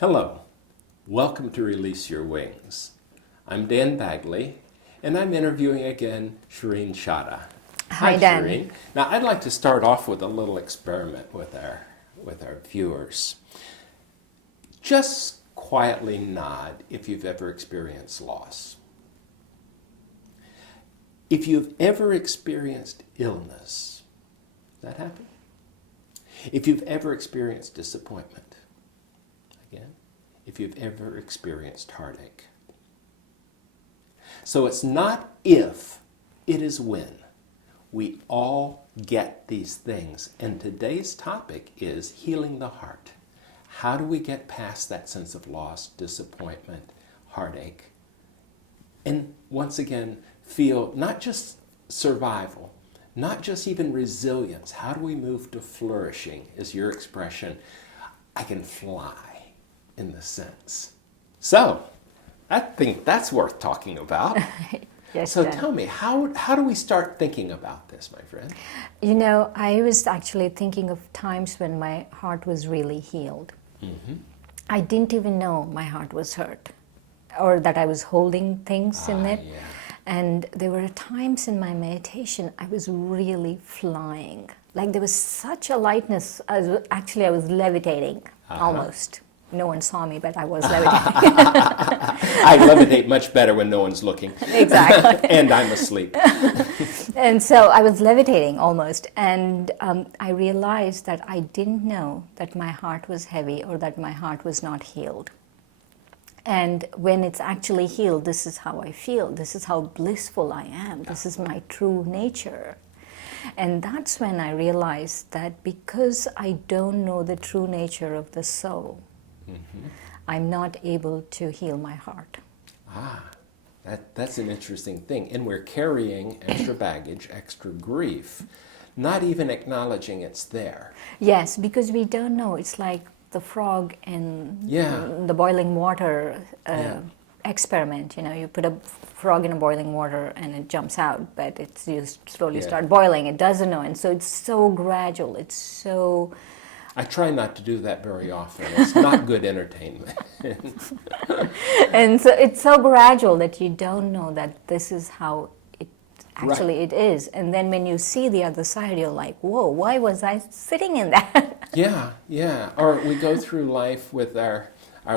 Hello, welcome to Release Your Wings. I'm Dan Bagley, and I'm interviewing again Shireen Chada. Hi, Dan. Shireen. Now, I'd like to start off with a little experiment with our viewers. Just quietly nod if you've ever experienced loss. If you've ever experienced illness, does that happen? If you've ever experienced disappointment, again, if you've ever experienced heartache. So it's not if, it is when. We all get these things. And today's topic is healing the heart. How do we get past that sense of loss, disappointment, heartache? And once again, feel not just survival, not just even resilience. How do we move to flourishing, is your expression. I can fly. In the sense. So, I think that's worth talking about. Yes, so Dan. tell me, how do we start thinking about this, my friend? You know, I was actually thinking of times when my heart was really healed. Mm-hmm. I didn't even know my heart was hurt or that I was holding things in it. Yeah. And there were times in my meditation I was really flying. Like there was such a lightness. I was levitating almost. No one saw me, but I was levitating. I levitate much better when no one's looking. Exactly. And I'm asleep. And so I was levitating almost. And I realized that I didn't know that my heart was heavy or that my heart was not healed. And when it's actually healed, this is how I feel. This is how blissful I am. This is my true nature. And that's when I realized that because I don't know the true nature of the soul, I'm not able to heal my heart. That's an interesting thing. And we're carrying extra baggage, extra grief, not even acknowledging it's there. Yes, because we don't know. It's like the frog in the boiling water experiment. You know, you put a frog in a boiling water and it jumps out, but it's you slowly start boiling. It doesn't know. And so it's so gradual. It's so... I try not to do that very often. It's not good entertainment. And so it's so gradual that you don't know that this is how it actually it is. And then when you see the other side, you're like, whoa, why was I sitting in that? Yeah. Or we go through life with our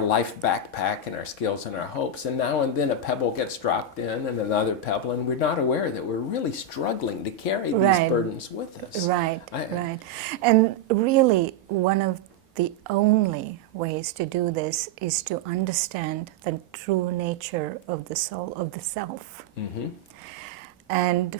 life backpack and our skills and our hopes, and now and then a pebble gets dropped in and another pebble, and we're not aware that we're really struggling to carry these burdens with us. Right. And really, one of the only ways to do this is to understand the true nature of the soul, of the self. Mm-hmm. And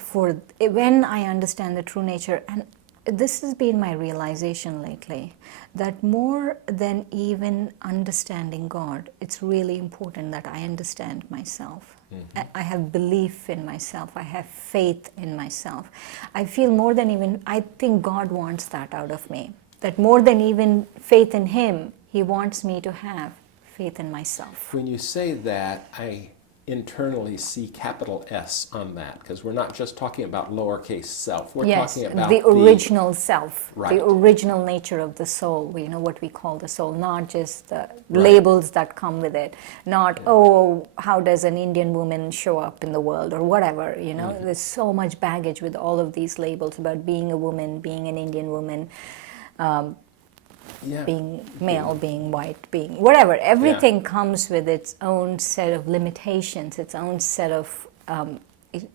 when I understand the true nature, and this has been my realization lately, that more than even understanding God, it's really important that I understand myself. Mm-hmm. I have belief in myself. I have faith in myself. I feel more than even, I think God wants that out of me. That more than even faith in Him, He wants me to have faith in myself. When you say that, I internally see capital S on that, because we're not just talking about lowercase self. We're talking about the original self, right. The original nature of the soul. You know what we call the soul, not just the labels that come with it. Not how does an Indian woman show up in the world or whatever. You know, there's so much baggage with all of these labels about being a woman, being an Indian woman. Being male, being white, being whatever. Everything comes with its own set of limitations, its own set of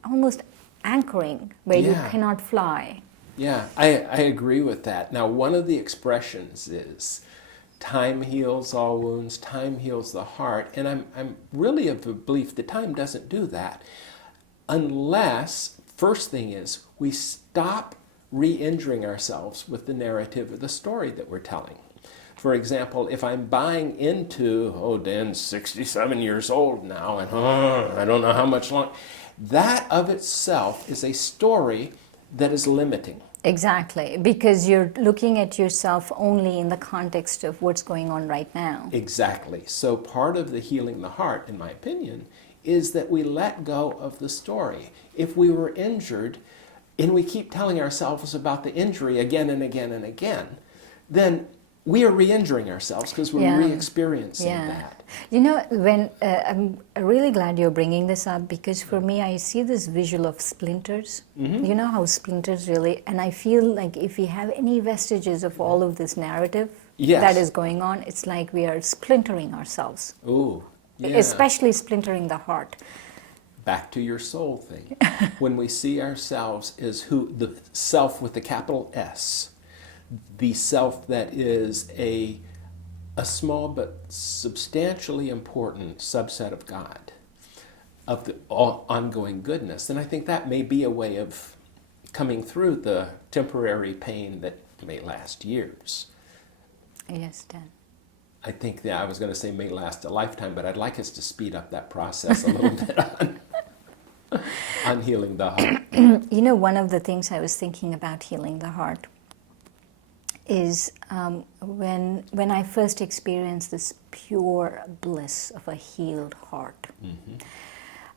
almost anchoring where you cannot fly. Yeah, I agree with that. Now, one of the expressions is time heals all wounds, time heals the heart. And I'm really of the belief that time doesn't do that unless, first thing is, we stop re-injuring ourselves with the narrative of the story that we're telling. For example, if I'm buying into, Dan's 67 years old now, and I don't know how much longer, that of itself is a story that is limiting. Exactly, because you're looking at yourself only in the context of what's going on right now. Exactly. So part of the healing the heart, in my opinion, is that we let go of the story. If we were injured, and we keep telling ourselves about the injury again and again and again, then we are re-injuring ourselves because we're Yeah. re-experiencing Yeah. that. You know, when I'm really glad you're bringing this up, because for me, I see this visual of splinters. You know how splinters really, and I feel like if we have any vestiges of all of this narrative Yes. that is going on, it's like we are splintering ourselves, Ooh, yeah. especially splintering the heart. Back to your soul thing. When we see ourselves as who, the self with the capital S, the self that is a small but substantially important subset of God, of the ongoing goodness. And I think that may be a way of coming through the temporary pain that may last years. Yes, Dan. I think that I was going to say may last a lifetime, but I'd like us to speed up that process a little bit on healing the heart. You know, one of the things I was thinking about healing the heart is when I first experienced this pure bliss of a healed heart.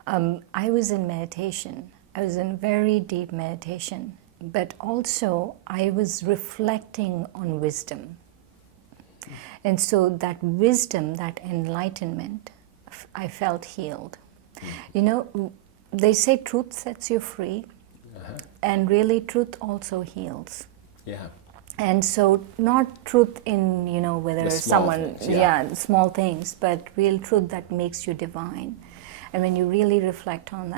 I was in meditation. I was in very deep meditation, but also I was reflecting on wisdom. And so that wisdom, that enlightenment, I felt healed. You know, they say truth sets you free, and really truth also heals. Yeah. And so not truth in, you know, whether The small someone, things, yeah. small things, but real truth that makes you divine. And when you really reflect on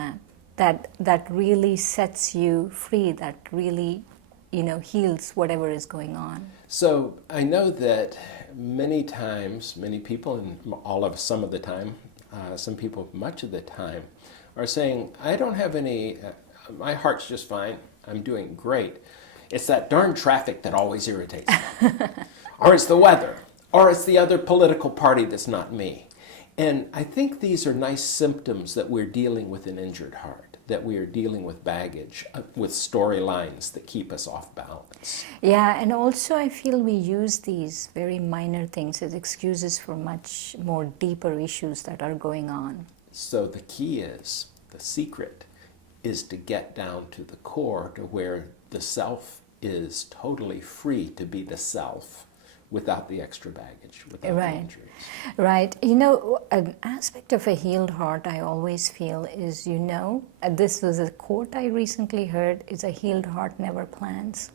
that really sets you free, that really, you know, heals whatever is going on. So I know that many times, many people, and all of us some of the time, some people much of the time, are saying, I don't have any, my heart's just fine, I'm doing great. It's that darn traffic that always irritates me. Or it's the weather. Or it's the other political party that's not me. And I think these are nice symptoms that we're dealing with an injured heart, that we are dealing with baggage, with storylines that keep us off balance. Yeah, and also I feel we use these very minor things as excuses for much more deeper issues that are going on. So the key is, the secret is to get down to the core, to where the self is totally free to be the self without the extra baggage, without the injuries. Right. You know, an aspect of a healed heart I always feel is, you know, this was a quote I recently heard, is a healed heart never plans.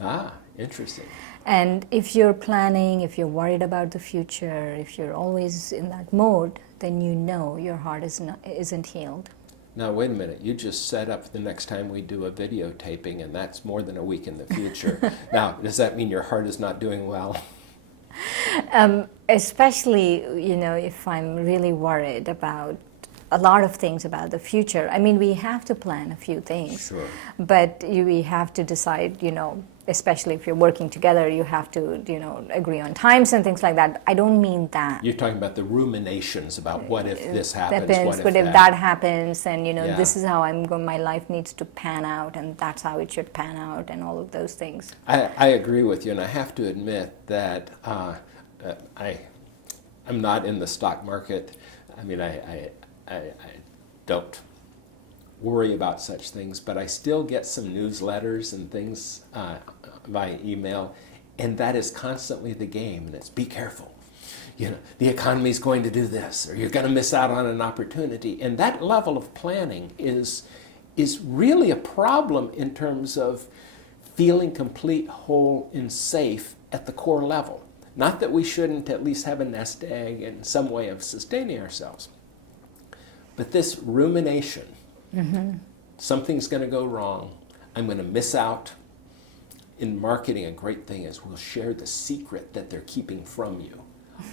Ah, interesting. And if you're planning, if you're worried about the future, if you're always in that mode, then you know your heart isn't healed. Now, wait a minute. You just set up the next time we do a videotaping, and that's more than a week in the future. Now, does that mean your heart is not doing well? Especially, you know, if I'm really worried about a lot of things about the future. I mean, we have to plan a few things, Sure. but we have to decide, you know, especially if you're working together, you have to, you know, agree on times and things like that. I don't mean that. You're talking about the ruminations about what if this happens, But if that happens, then, you know, Yeah. this is how I'm going, my life needs to pan out, and that's how it should pan out, and all of those things. I agree with you, and I have to admit that I'm not in the stock market. I mean, I don't worry about such things, but I still get some newsletters and things by email, and that is constantly the game, and it's be careful. You know, the economy is going to do this, or you're going to miss out on an opportunity. And that level of planning is really a problem in terms of feeling complete, whole, and safe at the core level. Not that we shouldn't at least have a nest egg and some way of sustaining ourselves. But this rumination, something's going to go wrong, I'm going to miss out. In marketing, a great thing is we'll share the secret that they're keeping from you.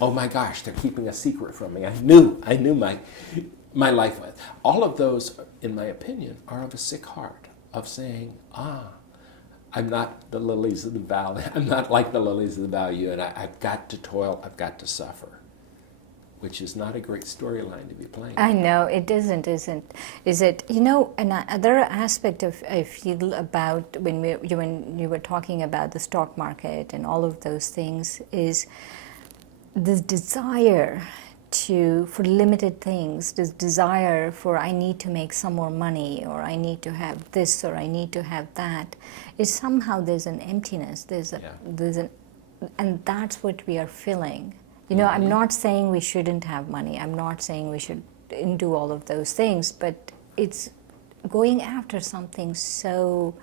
Oh my gosh, they're keeping a secret from me. I knew my life was. All of those, in my opinion, are of a sick heart, of saying, I'm not the lilies of the valley. I'm not like the lilies of the valley, and I've got to toil, I've got to suffer. Which is not a great storyline to be playing. I know, it isn't. Is it? You know, another aspect of I feel about when you were talking about the stock market and all of those things is this desire for limited things, this desire for I need to make some more money, or I need to have this, or I need to have that, is somehow there's an emptiness. There's and that's what we are feeling. You know, I'm not saying we shouldn't have money. I'm not saying we should do all of those things, but it's going after something so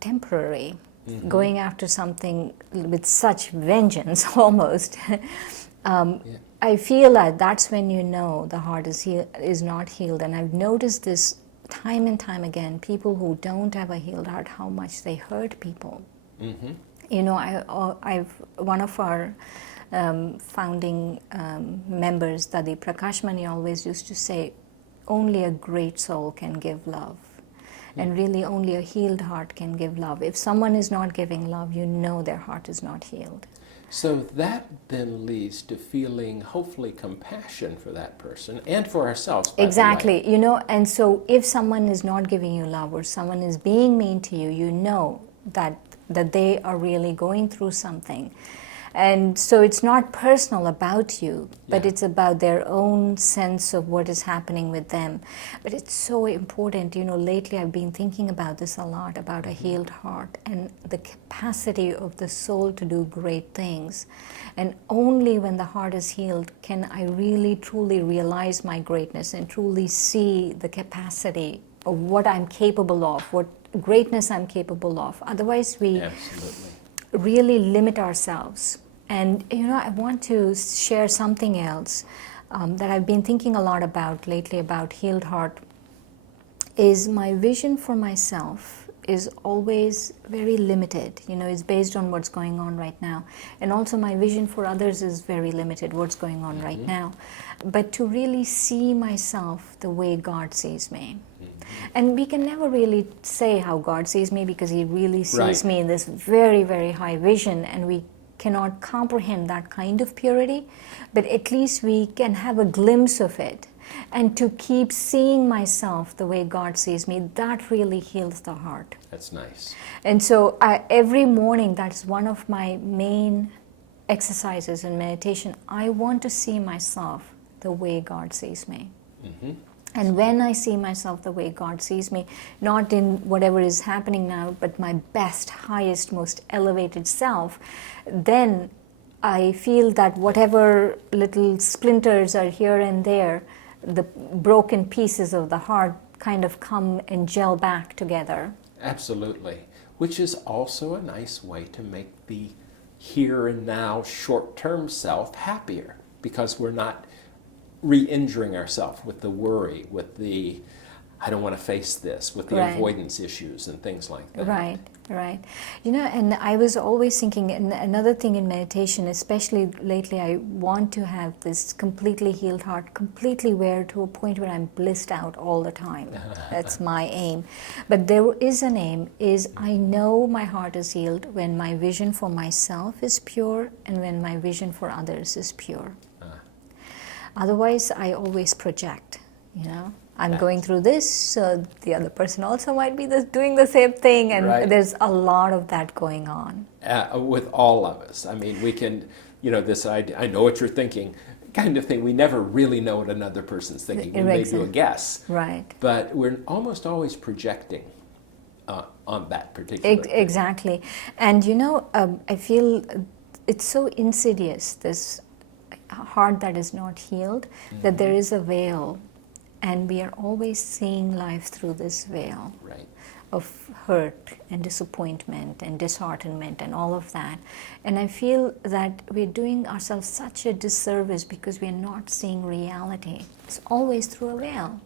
temporary, going after something with such vengeance almost. I feel that that's when you know the heart is not healed. And I've noticed this time and time again, people who don't have a healed heart, how much they hurt people. You know, one of our founding members, Dadi Prakashmani, always used to say, only a great soul can give love. And really only a healed heart can give love. If someone is not giving love, you know their heart is not healed. So that then leads to feeling, hopefully, compassion for that person and for ourselves. Exactly. You know, and so if someone is not giving you love or someone is being mean to you, you know that they are really going through something. And so it's not personal about you, but it's about their own sense of what is happening with them. But it's so important. You know, lately I've been thinking about this a lot, about a healed heart and the capacity of the soul to do great things. And only when the heart is healed can I really truly realize my greatness and truly see the capacity of what I'm capable of, what greatness I'm capable of. Otherwise we really limit ourselves. And you know, I want to share something else that I've been thinking a lot about lately about healed heart. Is my vision for myself is always very limited. You know, it's based on what's going on right now. And also my vision for others is very limited, what's going on right now. But to really see myself the way God sees me. And we can never really say how God sees me because He really sees me in this very, very high vision, and we cannot comprehend that kind of purity, but at least we can have a glimpse of it. And to keep seeing myself the way God sees me, that really heals the heart. That's nice. And so every morning, that's one of my main exercises in meditation. I want to see myself the way God sees me. And when I see myself the way God sees me, not in whatever is happening now, but my best, highest, most elevated self, then I feel that whatever little splinters are here and there, the broken pieces of the heart kind of come and gel back together. Absolutely. Which is also a nice way to make the here and now short-term self happier, because we're not re-injuring ourselves with the worry, with the I don't want to face this, with the avoidance issues and things like that. Right. You know, and I was always thinking, and another thing in meditation, especially lately, I want to have this completely healed heart, completely where to a point where I'm blissed out all the time. That's my aim. But there is an aim, is I know my heart is healed when my vision for myself is pure and when my vision for others is pure. Otherwise, I always project, you know. I'm going through this, so the other person also might be doing the same thing, and there's a lot of that going on. With all of us. I mean, we can, you know, this I know what you're thinking kind of thing. We never really know what another person's thinking. We may do a guess. Right. But we're almost always projecting on that particular thing. Exactly. And, you know, I feel it's so insidious, this heart that is not healed, that there is a veil. And we are always seeing life through this veil of hurt and disappointment and disheartenment and all of that. And I feel that we're doing ourselves such a disservice because we're not seeing reality. It's always through a veil.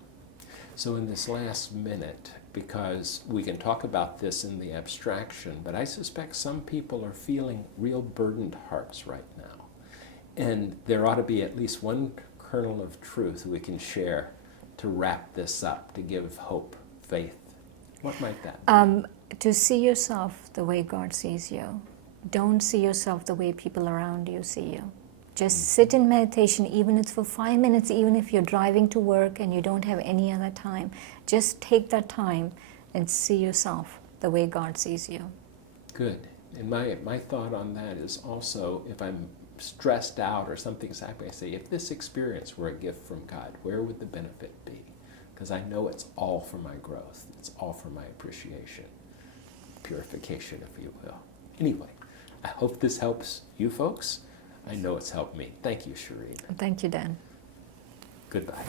So in this last minute, because we can talk about this in the abstraction, but I suspect some people are feeling real burdened hearts right now. And there ought to be at least one kernel of truth we can share to wrap this up, to give hope, faith. What might that be? To see yourself the way God sees you. Don't see yourself the way people around you see you. Just sit in meditation, even if it's for 5 minutes, even if you're driving to work and you don't have any other time. Just take that time and see yourself the way God sees you. Good. And my thought on that is also, if I'm stressed out or something's happening, I say, if this experience were a gift from God, where would the benefit be? Because I know it's all for my growth. It's all for my appreciation, purification, if you will. Anyway, I hope this helps you folks. I know it's helped me. Thank you, Shireen. Thank you, Dan. Goodbye.